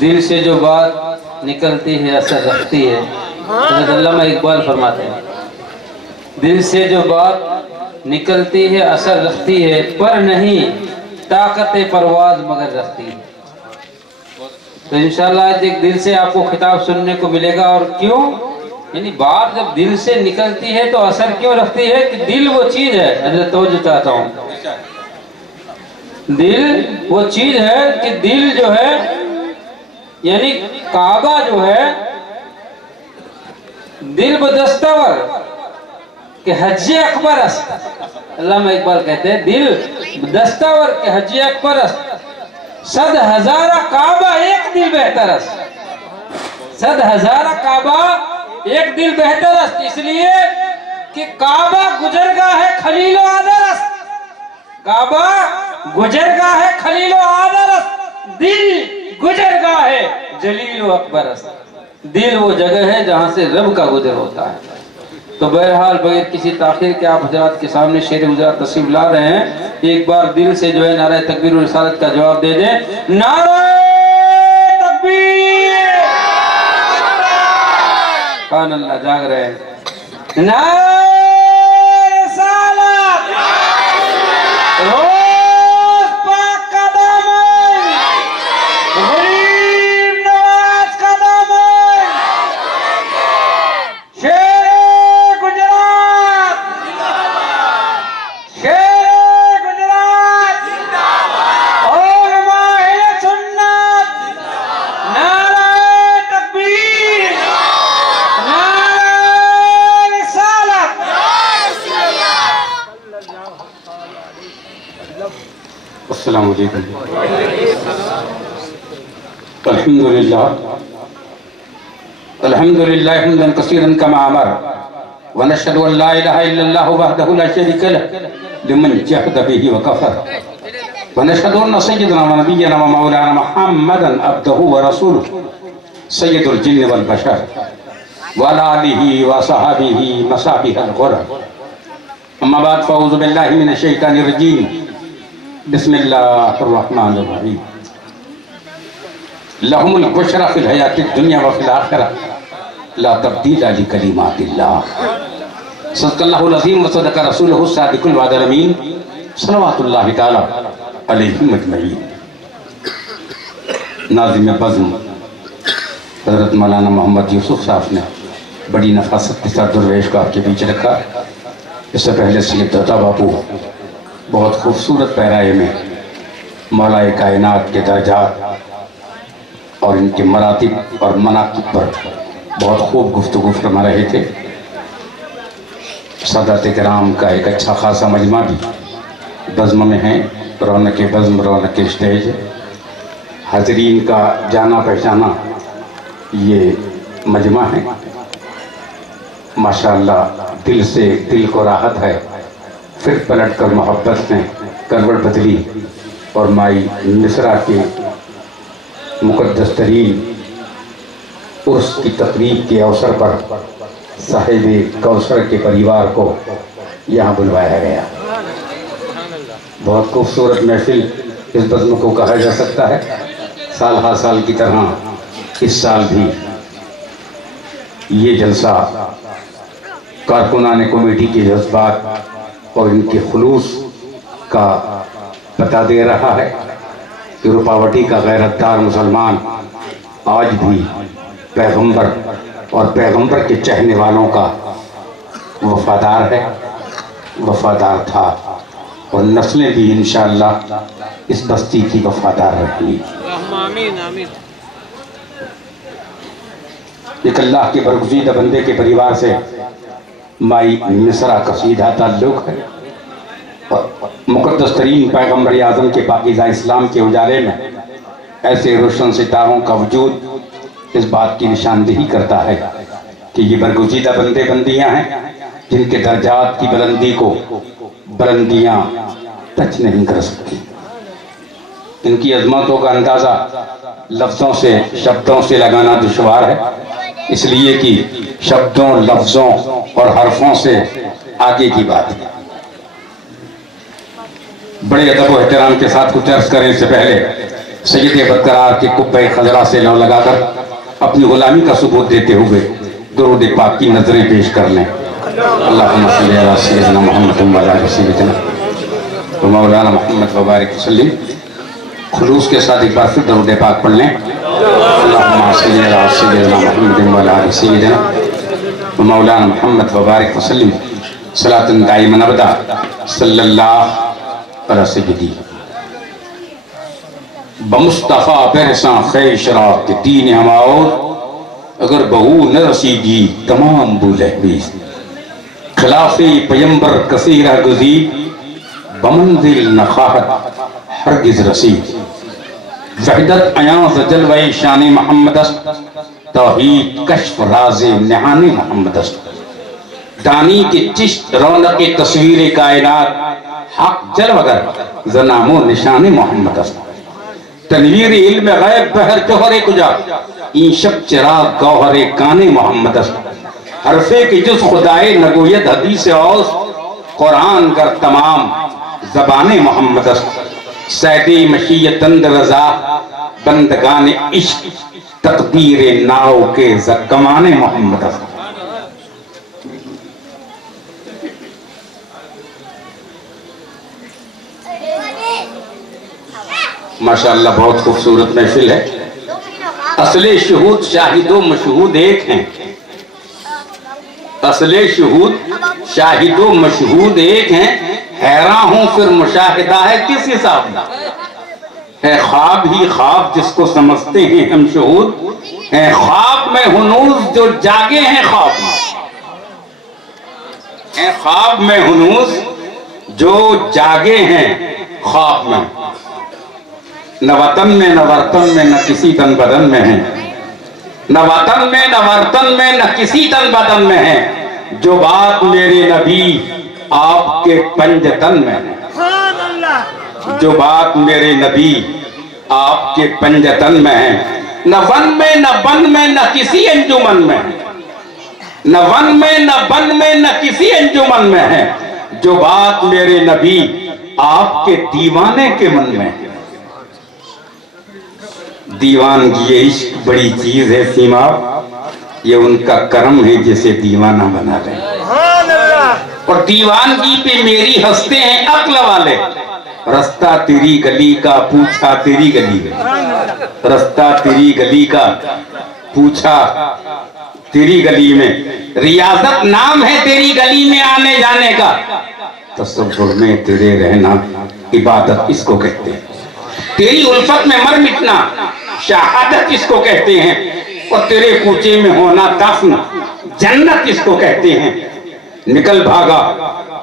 دل سے جو بات نکلتی ہے اثر رکھتی ہے. حضرت علامہ اقبال فرماتے ہیں دل سے جو بات نکلتی ہے اثر رکھتی ہے، پر نہیں طاقت پرواز مگر رکھتی ہے. تو انشاءاللہ آج ایک دل سے آپ کو خطاب سننے کو ملے گا. اور کیوں؟ یعنی بات جب دل سے نکلتی ہے تو اثر کیوں رکھتی ہے کہ دل وہ چیز ہے. حضرت توجہ چاہتا ہوں، دل وہ چیز ہے کہ دل جو ہے یعنی کعبہ جو ہے دل بدستور کہ حج اکبر است. علامہ اقبال کہتے ہیں دل دستور کہ حج اکبر است، صد ہزارہ کعبہ ایک دل بہتر است. صد ہزارہ کعبہ ایک دل بہتر است، اس لیے کہ کعبہ گزرگاہ ہے خلیل و آدر است. کعبہ گزرگاہ ہے خلیل و آدر است، دل گزرگاہ ہے جلیل و اکبر است. دل وہ جگہ ہے جہاں سے رب کا گزر ہوتا ہے. تو بہرحال بغیر کسی تاخیر کے آپ حضرات کے سامنے شعر حضرات تشریف لا رہے ہیں. ایک بار دل سے جو ہے نعرہ تکبیر و رسالت کا جواب دے دیں. نعرہ تکبیر! سبحان اللہ، جاگ رہے ہیں. نعرہ رسالت! روز پاک کا دامن، غریب نواز کا دامن، شیر گجرات، شیر گجرات، علماء اہل سنت، نعرہ تکبیر، نعرہ رسالت. السلام علیکم. الحمدللہ حمدا کثیرا کما امر ونشهد ان لا الہ الا اللہ وحدہ لا شریک لہ لمن جحد به وکفر ونشهد ان سیدنا ونبینا ومولانا محمدا عبدہ ورسولہ سید الجن والبشر وعلى آلہ وصحبہ مصابیح الغرر. اما بعد فاعوذ باللہ من الشیطان الرجیم. بسم اللہ الرحمن الرحیم. لہم البشرى فی الحیات الدنیا وفی الآخرہ لا تبدیل لکلمات اللہ. صدق اللہ العظیم وصدق رسولہ الصادق الوعد الامین صلوات اللہ تعالی علیہم اجمعین. ناظم بزم حضرت مولانا محمد یوسف صاحب نے بڑی نفاست کے ساتھ درویش کو آپ کے بیچ رکھا. اس سے پہلے سید داتا باپو بہت خوبصورت پیرائے میں مولا کائنات کے درجات اور ان کے مراتب اور مناقب پر بہت خوب گفتگو فرما رہے تھے. سادات کرام کا ایک اچھا خاصا مجمع بھی بزم میں ہے. رونق بزم، رونق اسٹیج، حاضرین کا جانا پہچانا یہ مجمع ہے. ماشاءاللہ دل سے دل کو راحت ہے. پھر پلٹ کر محبت نے کروٹ بدلی اور مائی مصرا کے مقدس ترین عرس کی تقریب کے اوسر پر صاحب کوثر کے پریوار کو یہاں بلوایا گیا. بہت خوبصورت محفل اس بزم کو کہا جا سکتا ہے. سال ہر سال کی طرح اس سال بھی یہ جلسہ کارکنان کمیٹی کے جذبات اور ان کے خلوص کا پتہ دے رہا ہے کہ رپاوٹی کا غیرت دار مسلمان آج بھی پیغمبر اور پیغمبر کے چاہنے والوں کا وفادار ہے، وفادار تھا، اور نسلیں بھی انشاءاللہ اس بستی کی وفادار رہیں گی. ایک اللہ کے برگزیدہ بندے کے پریوار سے مائی مصرا کا سیدھا تعلق ہے، اور مقدس ترین پیغمبر اعظم کے پاکیزہ اسلام کے اجالے میں ایسے روشن ستاروں کا وجود اس بات کی نشاندہی کرتا ہے کہ یہ برگزیدہ بندے بندیاں ہیں جن کے درجات کی بلندی کو بلندیاں ٹچ نہیں کر سکتی. ان کی عظمتوں کا اندازہ لفظوں سے، شبدوں سے لگانا دشوار ہے، اس لیے کہ شبدوں، لفظوں اور حرفوں سے آگے کی بات ہے. بڑے ادب و احترام کے ساتھ کچھ عرض کرنے سے پہلے سید بدقرار کے قبہ خضرا سے لو لگا کر اپنی غلامی کا ثبوت دیتے ہوئے درود پاک کی نظریں پیش کر لیں. اللہم صلی علی سیدنا محمد و علی سیدنا و مولانا محمد وبارک وسلم. خلوص کے ساتھ ایک بار پھر درود پاک پڑھ لیں. اللہم صلی علی سیدنا محمد و علی سیدنا و مولانا محمد وبارک وسلم. صلاۃ دائما ابدا صلی اللہ علی سیدی بمصطفیٰ برساں خیر شراف کے دین ہماور. اگر بہو نہ رسیگی تمام بولے بیس خلاف پیمبر کثیرہ گزی بمنزل نخواہت ہرگز رسید. وحدت ایاز جلوہ شان محمد است توحید کشف راز نہان محمد است. دانی کے چشت رونق تصویر کائنات حق جلوگر زنام و نشان محمد است. تنویر علم غیب بہر جوہر کجا این شب چراغ گوہر کان محمد است. حرفے کی جز خدائے نگوید حدیث اوس قرآن گر تمام زبان محمد است. سیدی مشیت اند رضا بندگان عشق تقدیر ناؤ کے زکمان محمد است. ماشاءاللہ بہت خوبصورت محفل ہے. اصل شہود شاہد و مشہود ایک ہیں. اصل شہود شاہد و مشہود ایک ہیں. حیران ہوں پھر مشاہدہ ہے کس حساب کا ہے. خواب ہی خواب جس کو سمجھتے ہیں ہم شہود ہے. خواب میں ہنوز جو جاگے ہیں خواب میں ہے. خواب میں ہنوز جو جاگے ہیں خواب میں. نہ وطن میں نہ ورتن میں نہ کسی تن بدن میں ہیں. نہ وطن میں نہ ورتن میں نہ کسی تن بدن میں ہیں. جو بات میرے نبی آپ کے پنج تن میں ہے. جو بات میرے نبی آپ کے پنج تن میں ہے. نہ ون میں نہ بن میں نہ کسی انجمن میں ہے. نہ ون میں نہ بن میں نہ کسی انجمن میں ہے. جو بات میرے نبی آپ کے دیوانے کے من میں ہے. دیوان کی یہ عشق بڑی چیز ہے سیما. یہ ان کا کرم ہے جسے دیوانہ بنا لے. اور دیوانگی پہ میری ہنستے ہیں عقل والے. رستہ تیری گلی کا پوچھا تیری گلی میں. رستہ تیری گلی کا پوچھا تیری گلی میں. ریاضت نام ہے تیری گلی میں آنے جانے کا. تصور میں تیرے رہنا عبادت اس کو کہتے ہیں. تیری الفت میں مر مٹنا شہادت اس کو کہتے ہیں. اور تیرے کوچے میں ہونا دفن جنت اس کو کہتے ہیں. نکل بھاگا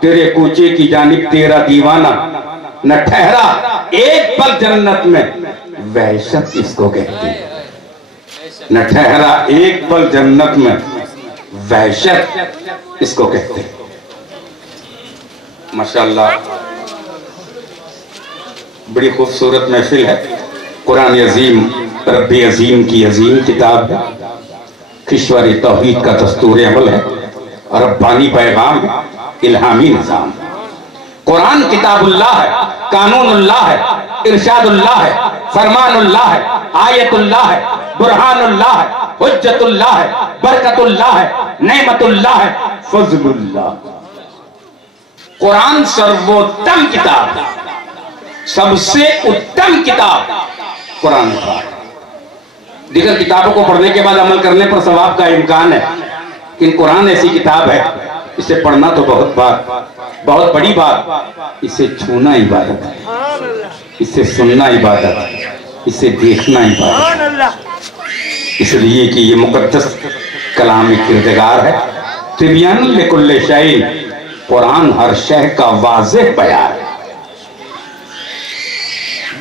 تیرے کوچے کی جانب تیرا دیوانہ. نہ ٹھہرا ایک پل جنت میں وحشت اس کو کہتے ہیں. نہ ٹھہرا ایک پل جنت میں وحشت اس کو کہتے ہیں. ماشاءاللہ بڑی خوبصورت محفل ہے. قرآن عظیم رب عظیم کی عظیم کتاب ہے. کشور توحید کا دستور عمل ہے. ربانی پیغام ہے. الہامی نظام. قرآن کتاب اللہ ہے. قانون اللہ ہے. ارشاد اللہ ہے. فرمان اللہ ہے. آیت اللہ ہے. برہان اللہ ہے. حجت اللہ ہے. برکت اللہ ہے. نعمت اللہ ہے. فضل اللہ. قرآن سروتم کتاب ہے. سب سے اتم کتاب قرآن ہے. دیگر کتابوں کو پڑھنے کے بعد عمل کرنے پر ثواب کا امکان ہے. لیکن قرآن ایسی کتاب ہے اسے پڑھنا تو بہت بڑی بات. اسے چھونا عبادت ہے. اسے سننا عبادت ہے. اسے دیکھنا عبادت ہے. اس لیے کہ یہ مقدس کلام کردگار ہے. تبیان لکل شیء. قرآن ہر شے کا واضح بیان ہے.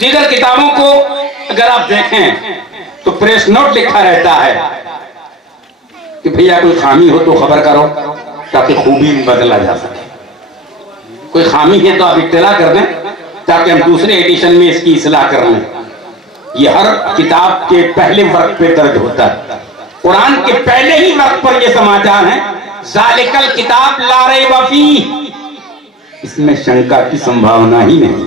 دیگر کتابوں کو اگر آپ دیکھیں تو پریس نوٹ لکھا رہتا ہے کہ بھیا کوئی خامی ہو تو خبر کرو تاکہ خوبی بدلا جا سکے. کوئی خامی ہے تو آپ اطلاع کر دیں تاکہ ہم دوسرے ایڈیشن میں اس کی اصلاح کر لیں. یہ ہر کتاب کے پہلے ورق پہ درج ہوتا ہے. قرآن کے پہلے ہی ورق پر یہ سماچار ہیں ذالک الکتاب لا ریب فیہ. اس میں شنکا کی سمبھاونا ہی نہیں.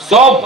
100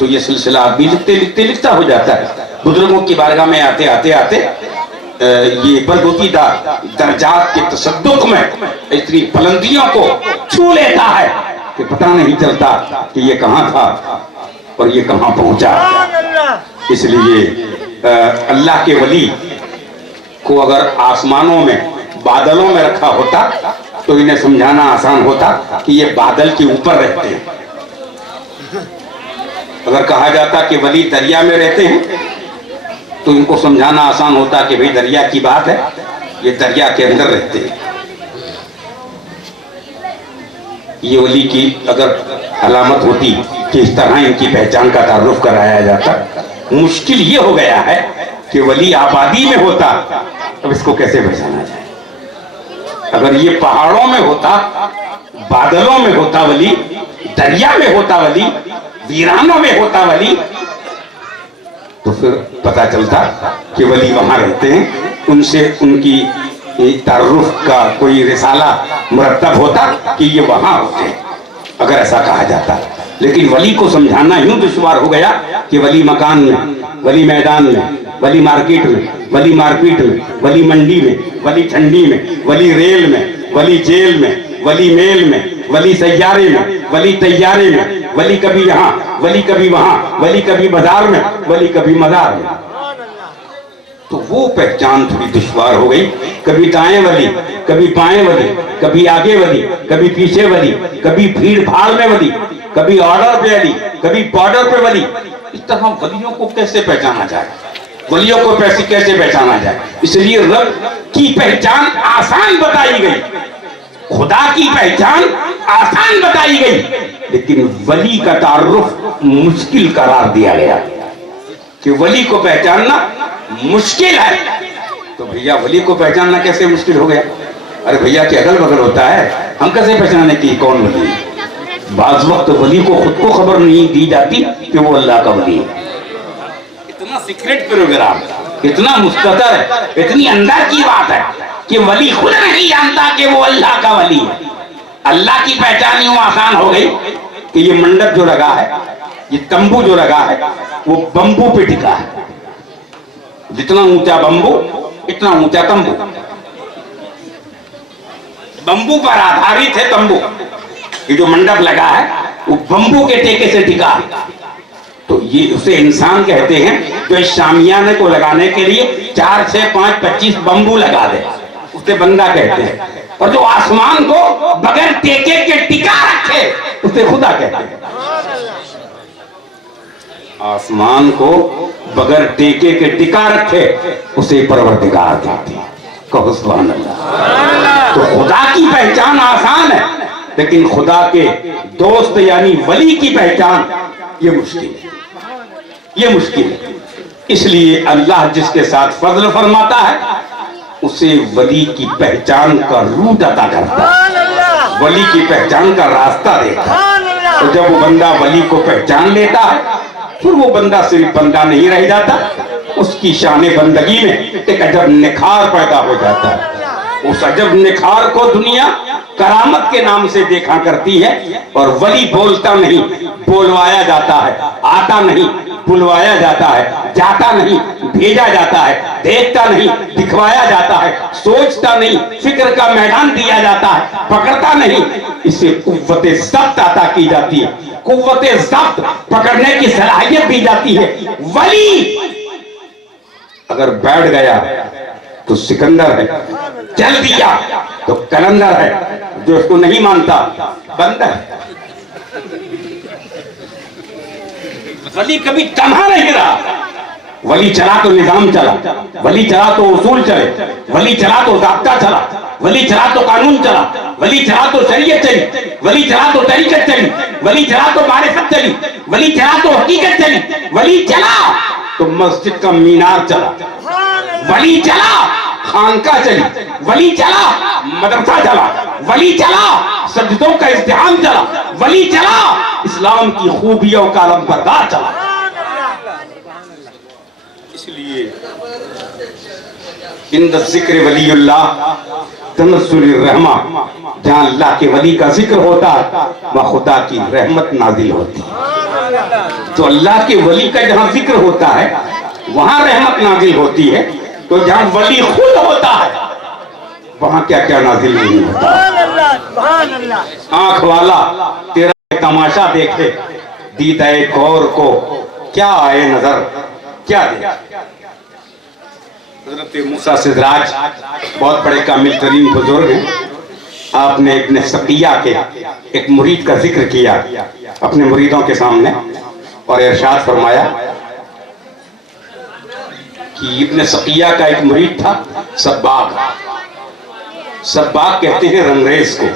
تو یہ سلسلہ آدمی لکھتا ہو جاتا ہے. بزرگوں کی بارگاہ میں آتے یہ برگوتی درجات کے تصدق میں اتنی بلندیوں کو چھو لیتا ہے کہ پتہ نہیں چلتا کہ یہ کہاں تھا اور یہ کہاں پہنچا. اس لیے اللہ کے ولی کو اگر آسمانوں میں بادلوں میں رکھا ہوتا تو انہیں سمجھانا آسان ہوتا کہ یہ بادل کے اوپر رہتے ہیں. اگر کہا جاتا کہ ولی دریا میں رہتے ہیں تو ان کو سمجھانا آسان ہوتا کہ بھئی دریا کی بات ہے، یہ دریا کے اندر رہتے ہیں. یہ ولی کی اگر علامت ہوتی کہ اس طرح ان کی پہچان کا تعارف کرایا جاتا. مشکل یہ ہو گیا ہے کہ ولی آبادی میں ہوتا، اب اس کو کیسے پہچانا جائے. اگر یہ پہاڑوں میں ہوتا، بادلوں میں ہوتا ولی، دریا میں ہوتا ولی، ویرانوں میں ہوتا ولی، تو پھر پتا چلتا کہ ولی وہاں رہتے ہیں. ان سے ان کی تعارف کا کوئی رسالہ مرتب ہوتا کہ یہ وہاں ہوتے ہیں اگر ایسا کہا جاتا. لیکن ولی کو سمجھانا یوں دشوار ہو گیا کہ ولی مکان میں، ولی میدان میں، ولی مارکیٹ میں، ولی مارکیٹ میں، ولی منڈی میں، ولی ٹھنڈی میں، ولی ریل میں، ولی جیل میں، ولی میل میں، ولی سیارے میں، ولی طیارے میں، ولی کبھی یہاں، ولی کبھی وہاں، ولی کبھی بازار میں، ولی کبھی مزار میں. تو وہ پہچان تھوڑی دشوار ہو گئی. کبھی دائیں ولی، کبھی بائیں ولی، کبھی آگے ولی، کبھی پیچھے ولی، کبھی بھیڑ بھاڑ میں ولی، کبھی آرڈر پہ ولی، کبھی بارڈر پہ ولی. اس طرح ولیوں کو کیسے پہچانا جائے، ولیوں کو کیسے پہچانا جائے. اس لیے رب کی پہچان آسان بتائی گئی، خدا کی پہچان آسان بتائی گئی، لیکن ولی کا تعارف مشکل قرار دیا گیا کہ ولی کو پہچاننا مشکل ہے. تو بھیا ولی کو پہچاننا کیسے مشکل ہو گیا؟ ارے بھیا کہ اگل بغل ہوتا ہے، ہم کیسے پہچانے کی کون ولی ہے؟ بعض وقت ولی کو خود کو خبر نہیں دی جاتی کہ وہ اللہ کا ولی ہے. اتنا سیکرٹ پروگرام، اتنا مستتر ہے، اتنی اندر کی بات ہے کہ ولی خود نہیں جانتا کہ وہ اللہ کا ولی ہے. اللہ کی پہچان یوں آسان ہو گئی کہ یہ منڈپ جو لگا ہے، یہ تمبو جو لگا ہے، وہ بمبو پہ ٹکا ہے. جتنا اونچا بمبو اتنا اونچا تمبو. بمبو پر آدھارت ہے تمبو. یہ جو منڈپ لگا ہے وہ بمبو کے ٹیکے سے ٹکا ہے. تو یہ اسے انسان کہتے ہیں جو اس شامیانے کو لگانے کے لیے 4 6 5 25 بمبو لگا دے، اسے بندہ کہتے ہیں. اور جو آسمان کو بغیر ٹیکے کے ٹکا رکھے اسے خدا کہتے ہیں. آسمان کو بغیر ٹیکے کے ٹکا رکھے اسے پروردگار کہتے ہیں. کہو سبحان اللہ. تو خدا کی پہچان آسان ہے، لیکن خدا کے دوست یعنی ولی کی پہچان یہ مشکل ہے، یہ مشکل ہے. اس لیے اللہ جس کے ساتھ فضل فرماتا ہے اسے ولی کی پہچان کا روٹ عطا کرتا ہے، ولی کی پہچان کا راستہ دیتا ہے. اور جب وہ بندہ ولی کو پہچان لیتا ہے پھر وہ بندہ صرف بندہ نہیں رہ جاتا، اس کی شان بندگی میں ایک عجب نکھار پیدا ہو جاتا ہے. اس عجب نکھار کو دنیا کرامت کے نام سے دیکھا کرتی ہے. اور ولی بولتا نہیں، بولوایا جاتا ہے، آتا نہیں، بلوایا جاتا ہے، جاتا نہیں، بھیجا جاتا ہے، دیکھتا نہیں، دکھوایا جاتا ہے، سوچتا نہیں، فکر کا میدان دیا جاتا ہے، پکڑتا نہیں. اسے قوت ضبط عطا کی جاتی ہے، قوت ضبط پکڑنے کی صلاحیت دی جاتی ہے. ولی اگر بیٹھ گیا تو سکندر ہے، چل دیا تو کلندر ہے، جو اس کو نہیں مانتا بندر ہے. ولی کبھی تنہا نہیں رہا. ولی چلا تو نظام چلا، ولی چلا تو اصول چلے، ولی چلا تو ضابطہ چلا، ولی چلا تو قانون چلا، ولی چلا تو شریعت چلی، ولی چلا تو طریقت چلی، ولی چلا تو معرفت چلی، ولی چلا تو حقیقت چلی، ولی چلا تو مسجد کا مینار چلا، ولی چلا خانقاہ چلی، ولی چلا مدرسہ چلا، ولی چلا سجدوں کا ازدحام چلا، ولی چلا اسلام کی خوبیوں کا علم بردار چلا. اس لیے عند ذکر ولی اللہ تنزل الرحمہ، جہاں اللہ کے ولی کا ذکر ہوتا ہے وہاں خدا کی رحمت نازل ہوتی ہے. تو اللہ کے ولی کا جہاں ذکر ہوتا ہے وہاں رحمت نازل ہوتی ہے، تو جہاں ولی خود ہوتا ہے وہاں کیا کیا نازل نہیں ہوتا۔ آنکھ والا تیرا تماشا دیکھے، دیدہ غور کو کیا آئے نظر، کیا دیکھے۔ حضرت موسیٰ سدراج بہت بڑے کامل ترین بزرگ ہیں۔ آپ نے ابن سقیہ کے ایک مرید کا ذکر کیا اپنے مریدوں کے سامنے، اور ارشاد فرمایا کہ ابن سقیہ کا ایک مرید تھا سباغ۔ سباغ کہتے ہیں رنگریز کو،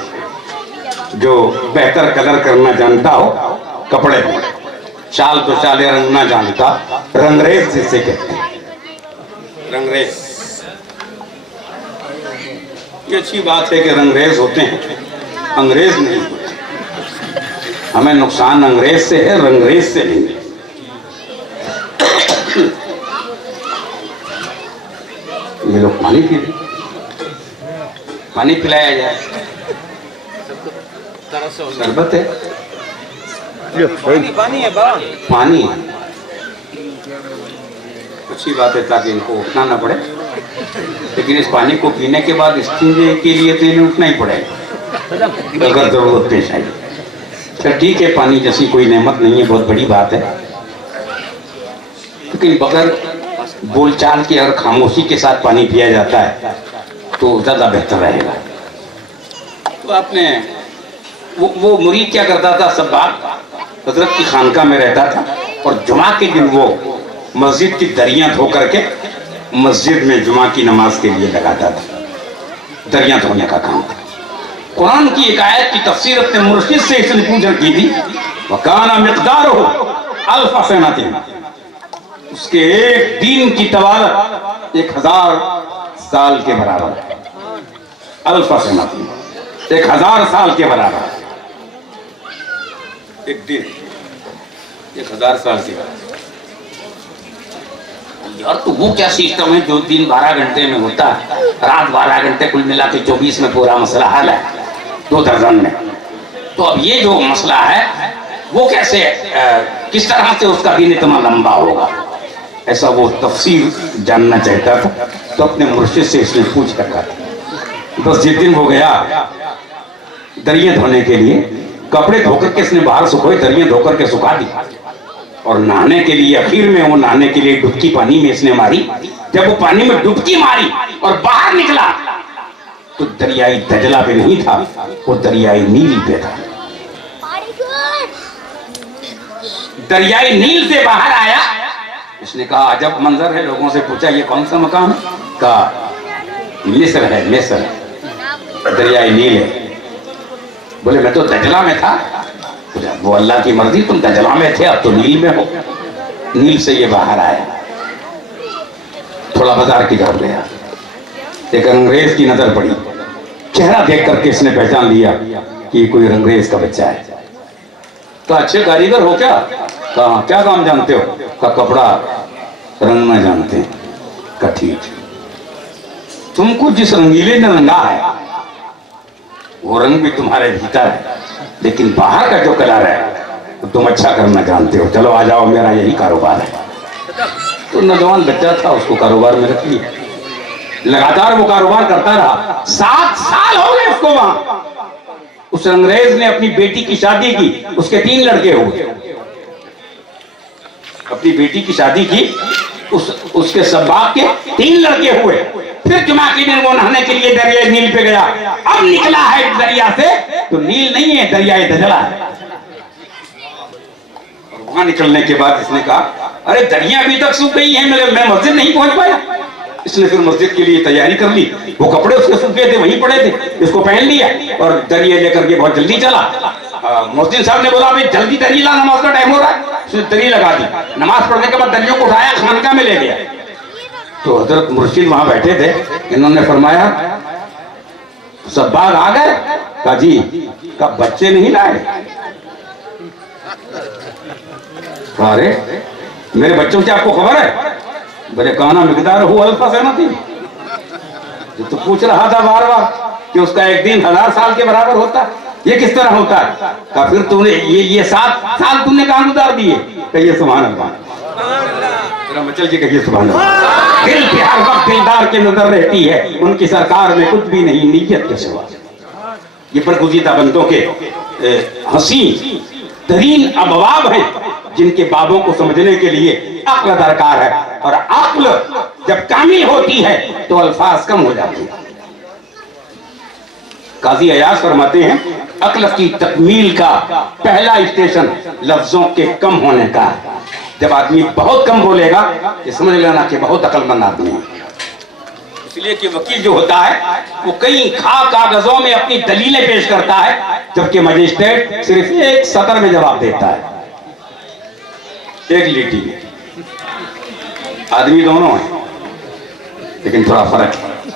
جو بہتر کلر کرنا جانتا ہو کپڑے کو، چال تو چالے رنگنا جانتا، رنگریز جسے کہتے ہیں، رنگریز۔ یہ اچھی بات ہے کہ رنگریز ہوتے ہیں، انگریز نہیں ہوتے۔ ہمیں نقصان انگریز سے ہے، رنگریز سے نہیں ہے۔ یہ لوگ پانی پی رہے، پانی پلایا جائے، شربت ہے، پانی ہے، اچھی بات ہے تاکہ ان کو اٹھنا نہ پڑے، لیکن اس پانی کو پینے کے بعد استنجے کے لیے تو انہیں اٹھنا ہی پڑے گا اگر ضرورت پیش آئی۔ پھر ٹھیک ہے، پانی جیسی کوئی نعمت نہیں ہے، بہت بڑی بات ہے، لیکن بغیر بول چال کے اور خاموشی کے ساتھ پانی پیا جاتا ہے تو زیادہ بہتر رہے گا۔ تو آپ نے وہ مرید کیا کرتا تھا، سباغ حضرت کی خانقاہ میں رہتا تھا، اور جمعہ کے دن وہ مسجد کی دریاں دھو کر کے مسجد میں جمعہ کی نماز کے لیے لگاتا تھا، دریاں دھونے کا کام تھا۔ قرآن کی ایک آیت کی تفسیر اپنے مرشد سے اس نے پوچھا کی تھی، وَكَانَ مِقْدَارُهُ أَلْفَ سَنَةٍ، اس کے ایک دن کی طوالت 1000 سال کے برابر ہے، الف سنۃ، 1000 سال کے برابر، ایک دن 1000 سال کے برابر۔ یار تو وہ کیا سسٹم ہے جو دن 12 گھنٹے میں ہوتا ہے، رات 12 گھنٹے، کل ملا کے 24 میں پورا مسئلہ حل ہے 2 درجن میں۔ تو اب یہ جو مسئلہ ہے وہ کیسے، کس طرح سے اس کا دن اتنا لمبا ہوگا، ایسا وہ تفسیر جاننا چاہتا تھا، تو اپنے مرشد سے اس نے پوچھ رکھا تھا۔ بس جس دن ہو گیا دریاں دھونے کے لیے، کپڑے دھو کر کے اس نے باہر سکھوئے، دریاں دھو کر کے سکھا دی، اور نہانے کے لیے اخیر میں وہ نہانے کے لیے ڈبکی پانی میں اس نے ماری۔ جب وہ پانی میں ڈبکی ماری اور باہر نکلا تو دریائے دجلہ پہ نہیں تھا، وہ دریائے نیل پہ تھا۔ دریائے نیل سے باہر آیا، اس نے کہا عجب منظر ہے، لوگوں سے پوچھا یہ کون سا مقام ہے، کہا مصر ہے، مصر دریائے نیل ہے۔ بولے میں تو دجلہ میں تھا، وہ اللہ کی مرضی، تم دجلہ میں تھے اب تو نیل میں ہو۔ نیل سے یہ باہر آیا، تھوڑا بازار کی طرف گیا، ایک انگریز کی نظر پڑی، چہرہ دیکھ کر کے اس نے پہچان لیا کہ یہ کوئی انگریز کا بچہ ہے۔ تو اچھے کاریگر ہو کیا؟ کہا کیا کام جانتے ہو؟ کہا کپڑا رنگنا جانتے ہیں۔ کہا ٹھیک، تم کو جس رنگیلے نے رنگا ہے وہ رنگ بھی تمہارے بھیتر ہے، لیکن باہر کا جو کلر ہے تو تم اچھا کرنا جانتے ہو، چلو آ جاؤ، میرا یہی کاروبار ہے۔ تو نوجوان بچہ تھا، اس کو کاروبار میں رکھ لیا، لگاتار وہ کاروبار کرتا رہا۔ 7 سال ہو گئے اس کو وہاں۔ اس انگریز نے اپنی بیٹی کی شادی کی، اس کے 3 لڑکے ہوئے، اپنی بیٹی کی شادی کی، اس کے سباق کے 3 لڑکے ہوئے۔ پھر جمعہ کے دن وہ نہانے کے لیے دریائے نیل پہ گیا، اب نکلا ہے دریا سے تو نیل نہیں ہے، دریائے دجلہ ہے۔ اور وہاں نکلنے کے بعد اس نے کہا ارے دریا ابھی تک سوکھ گئی ہے، میں مسجد نہیں پہنچ پایا۔ اس نے پھر مسجد کے لیے تیاری کر لی، وہ کپڑے اس کے سوکھے تھے وہیں پڑے تھے، اس کو پہن لیا اور دریا لے کر کے بہت جلدی چلا۔ مؤذن صاحب نے بولا ابھی جلدی دری لا، نماز کا ٹائم ہو رہا ہے۔ اس نے دری لگا دی، نماز پڑھنے کے بعد دریوں کو اٹھایا، خانقاہ میں لے گیا۔ تو حضرت مرشد وہاں بیٹھے تھے، انہوں نے فرمایا سباغ آ گئے؟ کہا جی۔ کہا بچے نہیں لائے؟ کہا ارے میرے بچوں سے آپ کو خبر ہے؟ بولے کانا مقدار ہو الفا سنتی، جو تو پوچھ رہا تھا بار بار کہ اس کا ایک دن 1000 سال کے برابر ہوتا ہے، یہ کس طرح ہوتا ہے؟ کہا پھر تم نے یہ 7 سال تم نے کہاں گزار دیے؟ کہیے سبحان اللہ۔ ذرا مچل کے کہیے سبحان اللہ۔ دل پہ ہر وقت دلدار کی نظر رہتی ہے، ان کی سرکار میں کچھ بھی نہیں نیت کے سوا۔ یہ برگزیدہ بندوں کے حسین ترین ابواب ہیں جن کے بابوں کو سمجھنے کے لیے عقل درکار ہے، اور عقل جب کامل ہوتی ہے تو الفاظ کم ہو جاتے ہیں۔ قاضی عیاض فرماتے ہیں عقل کی تکمیل کا پہلا اسٹیشن لفظوں کے کم ہونے کا ہے۔ جب آدمی بہت کم بولے گا یہ سمجھ لینا کہ بہت عقل مند آدمی ہے۔ اس لیے کہ وکیل جو ہوتا ہے وہ کئی کاغذوں میں اپنی دلیلیں پیش کرتا ہے، جبکہ مجسٹریٹ صرف ایک سطر میں جواب دیتا ہے، ایک لیٹی میں۔ آدمی دونوں ہیں لیکن تھوڑا فرق ہے،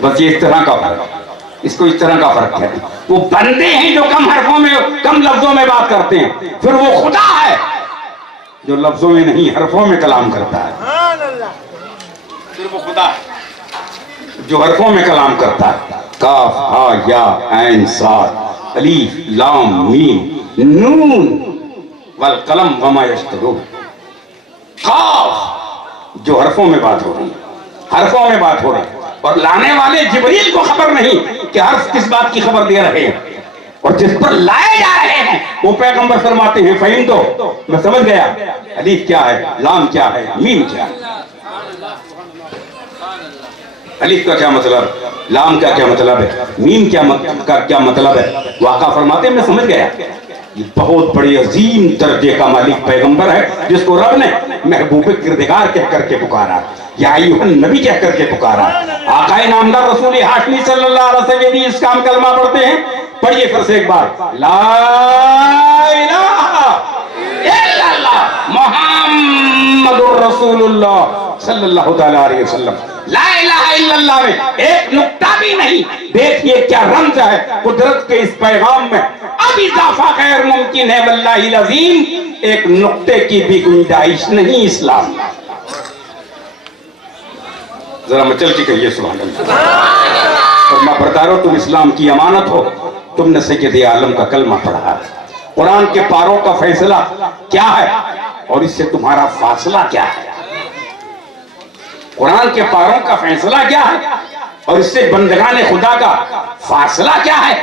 بس یہ اس طرح کا فرق ہے، اس کو اس طرح کا فرق ہے۔ وہ بندے ہیں جو کم حرفوں میں کم لفظوں میں بات کرتے ہیں، پھر وہ خدا ہے جو لفظوں میں نہیں حرفوں میں کلام کرتا ہے، پھر وہ خدا ہے جو حرفوں میں کلام کرتا ہے۔ کاف ہا یا عین صاد الف لام میم نون والقلم وما یسطرون۔ کاف جو حرفوں میں بات ہو رہی ہے، حرفوں میں بات ہو رہی ہے، اور لانے والے جبریل کو خبر نہیں کہ حرف کس بات کی خبر دے رہے ہیں، اور جس پر لائے جا رہے ہیں وہ پیغمبر فرماتے ہیں فہم تو میں سمجھ گیا الف کیا ہے، لام کیا ہے، میم کیا ہے۔ الف کا کیا مطلب، لام کا کیا مطلب ہے، میم کا کیا مطلب ہے، واقعہ فرماتے ہیں میں سمجھ گیا۔ یہ بہت بڑی عظیم درجے کا مالک پیغمبر ہے جس کو رب نے محبوب کردگار کہہ کر کے پکارا، یا ایھا النبی کہہ کر کے پکارا۔ آقا نامدار رسول ہاشمی صلی اللہ علیہ وسلم بھی اس کام کلمہ پڑھتے ہیں۔ پڑھیے پھر سے ایک بار، لا الہ الا اللہ محمد الرسول اللہ صلی اللہ تعالیٰ علیہ وسلم۔ لا الہ الا اللہ میں ایک نقطہ بھی نہیں، دیکھیے کیا رمز ہے قدرت کے اس پیغام میں۔ اب اضافہ غیر ممکن ہے واللہ العظیم، ایک نقطے کی بھی گنجائش نہیں اسلام میں۔ ذرا مچل کے کہیے سبحان اللہ۔ فرما بردارو تم اسلام کی امانت ہو، تم نے سید عالم کا کلمہ پڑھا ہے، قرآن کے پاروں کا فیصلہ کیا ہے اور اس سے تمہارا فاصلہ کیا ہے؟ قرآن کے پاروں کا فیصلہ کیا ہے اور اس سے بندگان خدا کا فاصلہ کیا ہے؟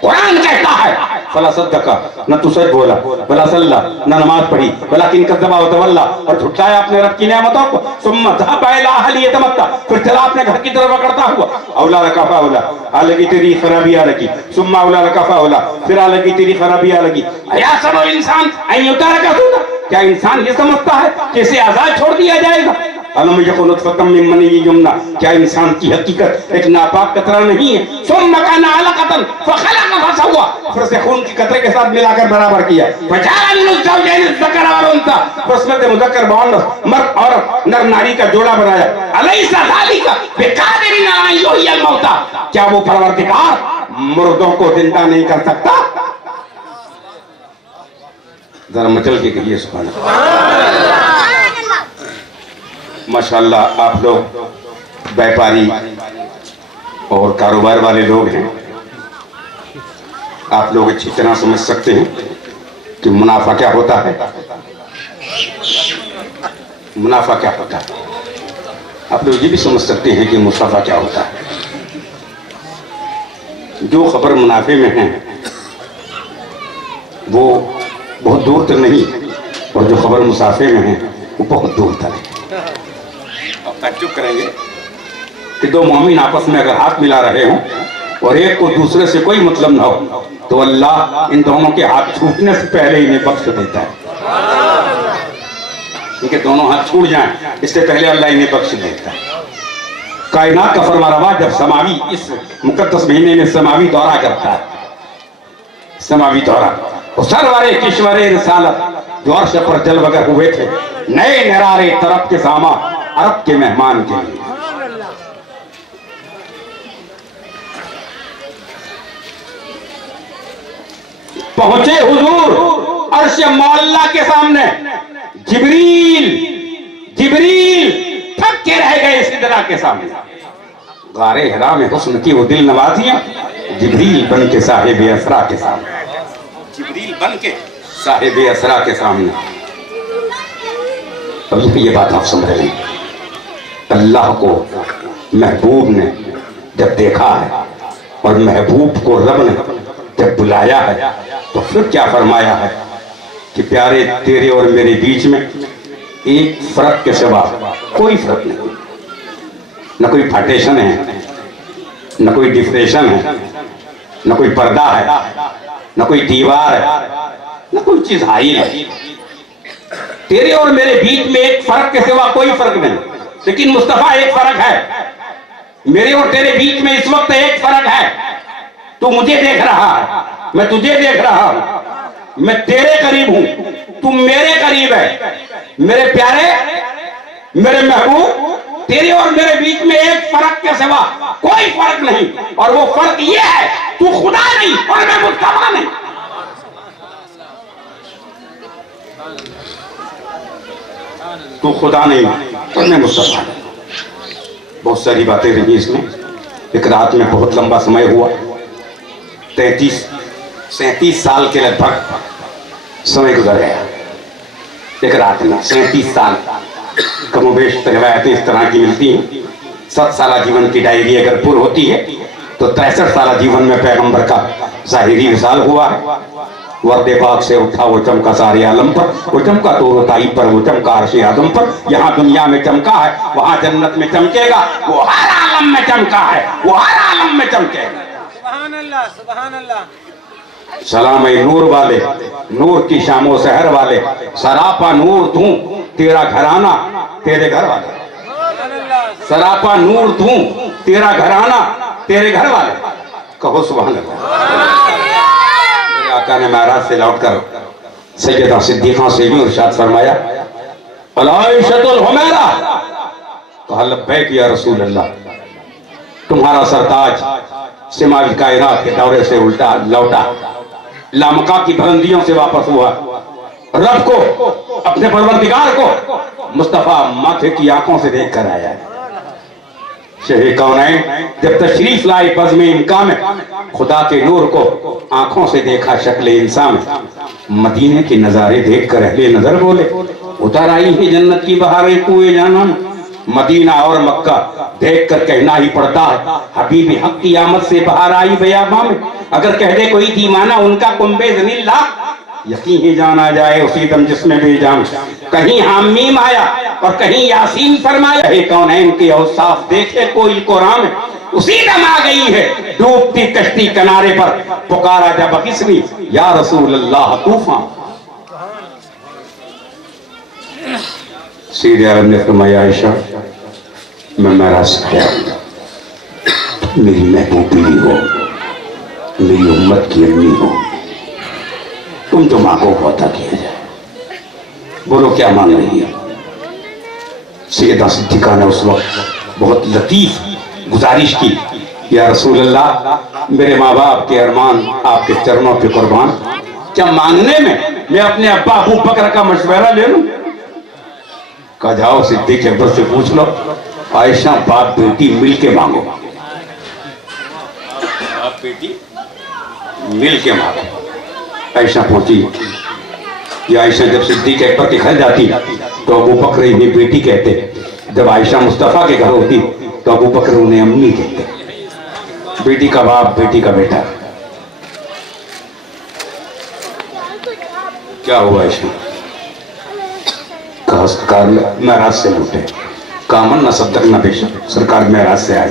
قرآن کہتا ہے فلا صدقہ، نہ تو سچ بولا، بلا صلی، نہ نماز پڑھی، بلاکن کذب و تولی، اور جھٹلایا اپنے رب کی نعمتوں کو، ثم ذهب الى اهله يتمتع، پھر چلا اپنے گھر کی طرف اکڑتا ہوا، اولا لک فاولا، آ لگی تیری خرابی آ لگی، ثم اولا لک فاولا، پھر آ لگی تیری خرابی آ لگی۔ ایحسب الانسان ان یترک سدى، کیا انسان یہ سمجھتا ہے کہ اسے آزاد چھوڑ دیا جائے گا؟ الم یکن نطفۃ من منی یمنی، کیا انسان کی حقیقت ایک ناپاک قطرہ نہیں ہے؟ ثم کان علقۃ فخلق فسوى، پھر اسے خون کی قطرے کے ساتھ ملا کر برابر کیا، فجعل منه الزوجین الذکر والانثى، پھر اس میں سے مذکر مؤنث مرد عورت نر ناری کا جوڑا بنایا۔ الیس ذلک بقادر ان یحیی الموتى، کیا وہ پروردگار مردوں کو زندہ نہیں کر سکتا؟ ذرا مچل کے کہیے سبحان اللہ۔ ماشاءاللہ آپ لوگ بیپاری اور کاروبار والے لوگ ہیں، آپ لوگ اچھی طرح سمجھ سکتے ہیں کہ منافع کیا ہوتا ہے، منافع کیا ہوتا ہے۔ آپ لوگ یہ بھی سمجھ سکتے ہیں کہ مصافہ کیا ہوتا ہے۔ جو خبر منافع میں ہیں وہ بہت دور تک نہیں، اور جو خبر مسافے میں ہیں وہ بہت دور تک ہے۔ تعجب کریں گے کہ دو مومن آپس میں اگر ہاتھ ملا رہے ہوں اور ایک کو دوسرے سے کوئی مطلب نہ ہو تو اللہ ان دونوں کے ہاتھ چھوٹنے سے پہلے انہیں بخش دیتا ہے، کیونکہ دونوں ہاتھ چھوٹ جائیں اس سے پہلے اللہ انہیں بخش دیتا ہے۔ کائنات کا فرمانروا جب سماوی اس مقدس مہینے میں سماوی دورہ کرتا ہے، سماوی دورہ، سرور کشور رسالت جو عرش پر جل وگر ہوئے تھے، نئے نرارے طرف کے ساما عرب کے مہمان کے لیے۔ پہنچے حضور عرش معلیٰ کے سامنے، جبریل تھک کے رہ گئے سدرہ کے سامنے۔ غار حرا میں حسن کی وہ دل نوازیاں جبریل بن کے صاحب اسرا کے سامنے، جبریل بن کے صاحب اسرا کے سامنے. اب یہ بات آپ سمجھ لیں، اللہ کو محبوب نے جب دیکھا ہے اور محبوب کو رب نے جب بلایا ہے تو پھر کیا فرمایا ہے کہ پیارے تیرے اور میرے بیچ میں ایک فرق کے سوا کوئی فرق نہیں، نہ کوئی پارٹیشن ہے، نہ کوئی ڈفریشن ہے، نہ کوئی پردہ ہے، نہ کوئی دیوار ہے، نہ کوئی چیز حائل ہے. تیرے اور میرے بیچ میں ایک فرق کے سوا کوئی فرق نہیں. لیکن مصطفیٰ ایک فرق ہے، میرے اور تیرے بیچ میں اس وقت ایک فرق ہے. تو مجھے دیکھ رہا ہے، میں تجھے دیکھ رہا ہوں، میں تیرے قریب ہوں، تو میرے قریب ہے. میرے پیارے، میرے محبوب، تیرے اور میرے بیچ میں ایک فرق کے سوا کوئی فرق نہیں، اور وہ فرق یہ ہے تو خدا نہیں اور میں مصطفیٰ نہیں. تو خدا نہیں اور میں مصطفیٰ نہیں. بہت ساری باتیں رہی اس میں. ایک رات میں بہت لمبا سمے ہوا، 37 سال کے لگ بھگ سمے گزر گیا. ایک رات میں 37 سال، کم و بیش روایتیں اس طرح کی ملتی ہیں. 7 سالہ جیون کی ڈائری اگر پر ہوتی ہے تو 63 سالہ جیون میں پیغمبر کا ظاہری وصال ہوا ہے. ورد پاک سے اٹھا وہ چمکا سارے عالم پر، وہ چمکا طور و طائب پر، وہ چمکا عرش آدم پر. یہاں دنیا میں چمکا ہے، وہاں جنت میں چمکے گا. وہ ہر عالم میں چمکا ہے، وہ ہر عالم میں چمکے گا. سبحان اللہ، سبحان اللہ. سلام اے نور والے، نور کی شام و سحر والے، سراپا نور دوں تیرا گھرانہ تیرے گھر والے. سراپا نور دوں تیرا گھرانہ تیرے گھر والے. کہو سبحان اللہ. میرے آقا نے معراج سے لوٹ کر سیدہ صدیقہ سے بھی ارشاد فرمایا، عائشۃ الحمیرہ. کہا لبیک یا رسول اللہ. تمہارا سرتاج سماوی کائنات کے دورے سے الٹا لوٹا، لامکا کی بلندیوں سے واپس ہوا، رب کو، اپنے پروردگار کو مصطفیٰ ماتھے کی آنکھوں سے دیکھ کر آیا ہے. شہر کونین جب تشریف لائی بزم امکان میں، خدا کے نور کو آنکھوں سے دیکھا شکل انسان میں. مدینے کے نظارے دیکھ کر اہل نظر بولے، اتر آئی ہے جنت کی بہاریں کوئے جانا میں. مدینہ اور مکہ دیکھ کر کہنا ہی پڑتا ہے، حبیب حق کی آمد سے بہار آئی بیاباں میں. اگر کہہ دے کوئی دیوانہ ان کا کنبے زمین لا، یقین ہی جانا جائے اسی دم جس میں بے جان. کہیں حامیم آیا اور کہیں یاسین فرمایا. ہے کونین کے اوصاف دیکھے کوئی قرآن میں، اسی دم آ گئی ہے ڈوبتی کشتی کنارے پر. پکارا جب کسنی یا رسول اللہ طوفان. سیدھے عالم نے فرمایا، عائشہ میں معراج سے آیا ہوں، میری محبوب بیوی ہو، میری امت کی امی ہو، تم تو مانگو کو عطا کیا جائے. بولو کیا مانگ رہی ہے؟ سیدہ صدیقہ نے اس وقت بہت لطیف گزارش کی، یا رسول اللہ میرے ماں باپ کے ارمان آپ کے چرنوں پہ قربان. کیا مانگنے میں اپنے ابا ابو بکر کا مشورہ لے لوں؟ کہا جاؤ صدیق اکبر سے پوچھ لو، عائشہ باپ بیٹی مل کے مانگو. باپ بیٹی مل کے مانگو. عائشہ پہنچی. یہ عائشہ جب صدیق اکبر کے گھر جاتی تو ابو بکر انہیں بیٹی کہتے. جب عائشہ مصطفیٰ کے گھر ہوتی تو ابو بکر انہیں امی کہتے. بیٹی کا باپ بیٹی کا بیٹا. کیا ہوا عائشہ؟ کہا سرکار معراج سے لوٹے. کامن نہ صدق نہ بیشک، سرکار معراج سے آئے.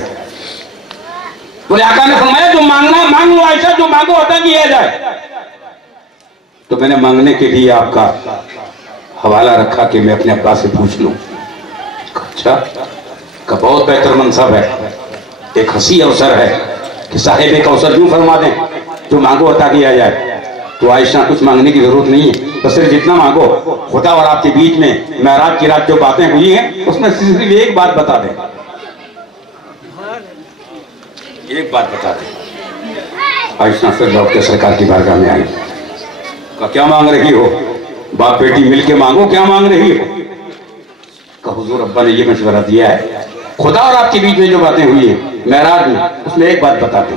بولے آقا نے فرمایا جو مانگنا مانگ لو عائشہ، جو مانگو عطا کیا جائے. تو میں نے مانگنے کے لیے آپ کا حوالہ رکھا کہ میں اپنے ابا سے پوچھ لوں. اچھا، کہ بہت بہتر منصب ہے، ایک ہنسی اوسر ہے کہ صاحب کوثر یوں فرما دیں جو مانگو عطا کیا جائے. تو عائشہ کچھ مانگنے کی ضرورت نہیں ہے، بس صرف جتنا مانگو. خدا اور آپ کے بیچ میں معراج کی رات جو باتیں ہوئی ہیں اس میں صرف ایک بات بتا دیں، ایک بات بتا دیں. عائشہ پھر لوٹ کے سرکار کی بارگاہ میں آئی. کہا کیا مانگ رہی ہو؟ باپ بیٹی مل کے مانگو. کیا مانگ رہی ہو؟ کہا حضور ابا نے یہ مشورہ دیا ہے، خدا اور آپ کے بیچ میں جو باتیں ہوئی ہیں معراج میں اس میں ایک بات بتا دیں.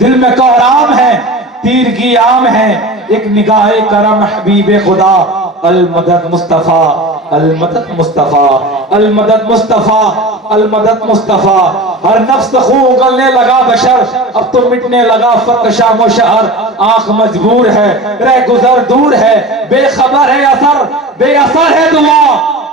دل میں کوہرام ہے تیرگی عام ہے ایک نگاہ کرم حبیب خدا المدد مصطفیٰ المدد مصطفیٰ المدد مصطفیٰ المدد مصطفیٰ ہر نفس خون اگلنے لگا بشر اب تو مٹنے لگا فرق شام و شہر آنکھ مجبور ہے رہ گزر دور ہے بے خبر ہے بے اثر ہے دعا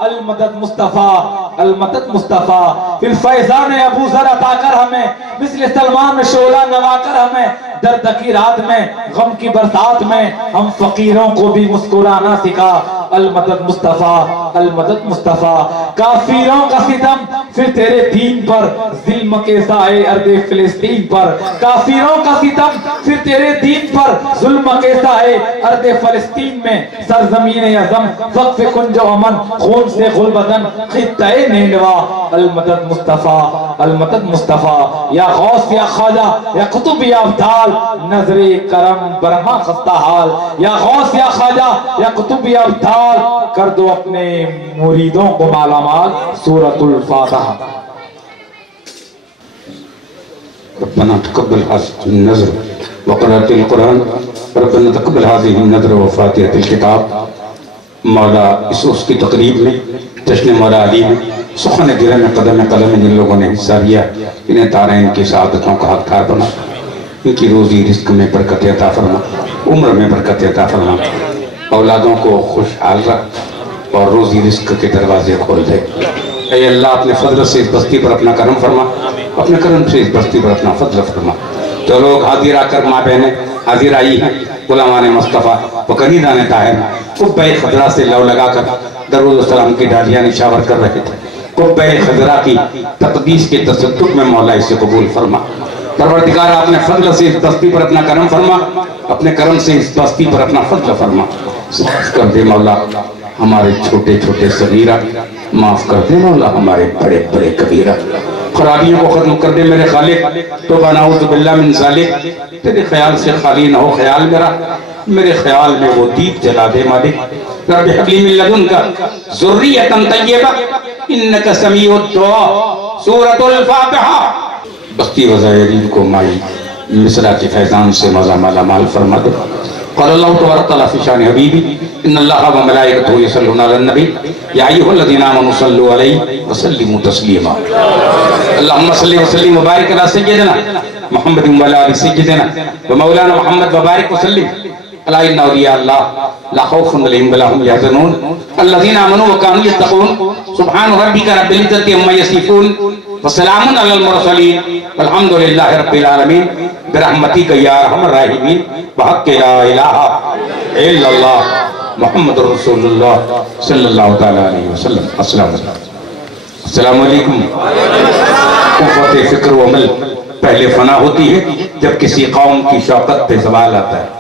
المدد مصطفیٰ المدد مصطفیٰ پھر فیضان ابو ذر عطا کر ہمیں مثل سلمان میں شعلہ نوا کر ہمیں درد کی رات میں غم کی برسات میں ہم فقیروں کو بھی مسکرانا سکھا المدد مصطفیٰ المدد مصطفیٰ کافروں کا ستم پھر تیرے دین پر ظلم کے سائے ارض فلسطین پر کافروں کا ستم پھر تیرے دین پر ظلم کے سائے ارض فلسطین میں سرزمین عظم وقف کنج و امن خون سے غلبدن خطہ نینوا المدد مصطفیٰ المدد مصطفیٰ یا غوث یا خواجہ یا قطب یا ابدال نظر کرم برہما خستہ حال یا غوث یا خواجہ یا قطب یا ابدال کر دو اپنے مریدوں کو مالا مال سورۃ الفاتحہ ربنا تقبل هذه النظر وقراءة القرآن ربنا تقبل هذه النظر وفاتحة الكتاب مولا اس کی تقریب میں جشن مولا علی میں سخن دل میں قدم جن لوگوں نے حصہ لیا انہیں تارین کی سعادتوں کا حقدار بنا ان کی روزی رزق میں برکت عطا فرما عمر میں برکت عطا فرما اولادوں کو خوشحال رکھ اور روزی رزق کے دروازے کھول دے اے اللہ اپنے فضل سے اس بستی پر اپنا کرم فرما اپنے کرم سے اس بستی پر اپنا فضل فرما جو لوگ حاضر آ کر ماں بہنیں حاضر آئی ہیں غلامان مصطفیٰ وقریدان طاہر قبہ خضرا سے لو لگا کر درود السلام کی ڈالیاں نشاور کر رہے تھے قبہ خضرا کی تقدیس کے تصدق میں مولا اسے قبول فرما پروردگار اپنے فضل سے اس بستی پر اپنا کرم فرما اپنے کرم سے اس بستی پر اپنا فضل فرما معاف کر دے مولا ہمارے چھوٹے چھوٹے صغیرہ معاف کر دے مولا ہمارے بڑے بڑے کبیرہ خرابیوں کو ختم کر دے میرے خالق توبہ نعوذ باللہ من ذالک تیرے خیال سے خالی نہ ہو خیال میرے خیال میں وہ دیپ جلا دے مالک رب حب لی من لدنک ذریۃ طیبہ انک سمیع الدعاء سورۃ الفاتحہ بستی وزائرین کو مائی مصرع کے فیضان سے مزہ مالا مال فرما دے قال اللہ تبارک تعالیٰ فی شان حبیبی ان اللہ و ملائکتہ یصلون علی النبی یا ایھا الذین آمنوا صلوا علیہ وسلموا تسلیما اللہم صلی وسلم وبارک علی سیدنا محمد و علی آل سیدنا و مولانا محمد وبارک وسلم علی ان اولیاء اللہ لا خوف علیہم ولا هم یحزنون الذین آمنوا وکانوا یتقون سبحان ربک رب العزۃ عما یصفون وسلام علی المرسلین والحمد للہ رب العالمین برحمتک یا ارحم الراحمین بحق لا الہ الا اللہ محمد رسول اللہ صلی اللہ تعالی علیہ وسلم السلام علیکم قوت فکر و عمل پہلے فنا ہوتی ہے جب کسی قوم کی شوقت پہ زوال آتا ہے